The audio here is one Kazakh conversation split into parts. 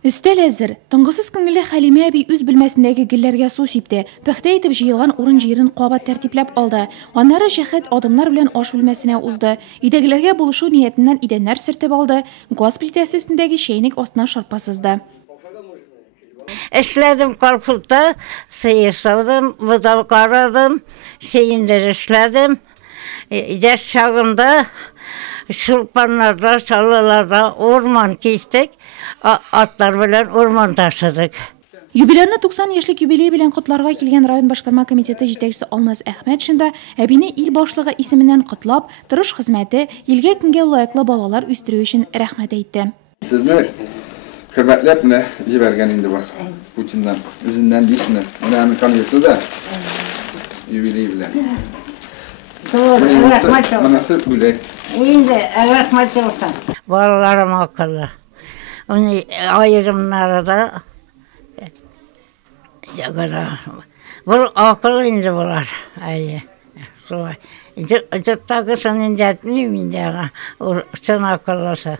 Üstəl әзір, тыңғысыз күңілі Хәлиме әби үз білмәсіндегі гілләргә су сипте, пәхтә итеп жиылған урын җирен кабат тәртипләп алды. Аннары шәһәт адымнар белән аш бүлмәсенә узды. Идәгеләргә булышу ниятеннән идәннәр сөртеп алды, газ плитәсе өстендәге чәйнек астына шарпа сызды. İşledim korkulukta, sıyır savdım, budal karadım, şeyinleri işledim. Yaş çağında şulpanlarda, çalılarda orman kestik, atlar bilen orman taşıdık. Юбилярны 90 яшьлек юбилей белән котларга килгән район башкарма комитеты җитәкчесе Алмаз Әхмәтшин әбине ил башлыгы исеменнән котлап, тырыш хезмәте, илгә көнгә лаеклы балалар үстерү өчен рәхмәт әйтте. Сезне hürmetlep ne cibergen indi var Putin'den, üzünden değilsin. Önemli kanıyorsa da yübili bile. Doğru, nasıl bile? İyiydi, rahmet olsun. Balalarım akıllı. Onu ayrımları da bu akıllı indi bunlar. Cırttakısın indetmeyeyim indi. Sen akıllısı.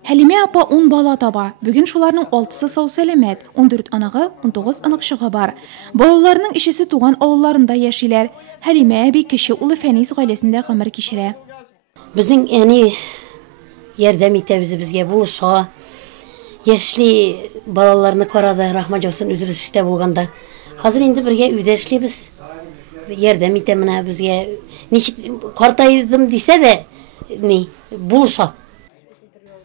Хәлимә апа 10 бала таба. Бүген шуларның 6-сы сау сәламәт, 14 анагы, 19 аныкчыгы бар. Балаларның ишесе туган авылларында яшиләр. Хәлимә әби кече улы Фәнис гаиләсендә гомер кичерә. Безнең әни ярдәм итә безгә булыша. Яшьли балаларны карады, рахмат җаусын үзебез эштә булганда. Хәзер инде бергә өйдә эшлибез. Ярдәм итә менә безгә. Ничек картайдым дисә дә, булыша.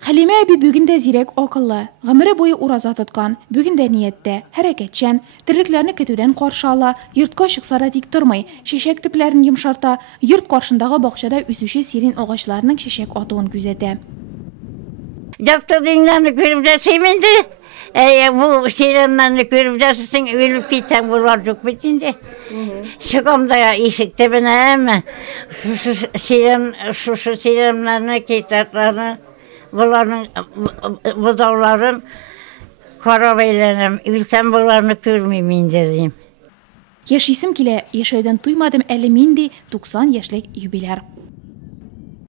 Хәлимә әби бүген дә зирәк акыллы, гомере буе ураза тоткан, бүген дә нияттә, хәрәкәтчән, терлекләрне көтүдән каршы ала, йортка чыкса да тик тормый, чәчәк төпләрен йомшарта, йорт каршындагы бакчада үсүче сирин агачларның чәчәк атуын күзәтә. Доктор dinlerini görüp indi. Bu sirenlerini görüp sizin ölüp gitsen bunlar çok bitindi. Çıkamda işikte bana ama şu sirenlerini, kitaplarını bunların budavların karabeylerim. Bilsem bunlarını görmeyeyim dedim. Яшисем килә, яшәүдән туймадым әле мин ди 90 яшьлек юбиляр.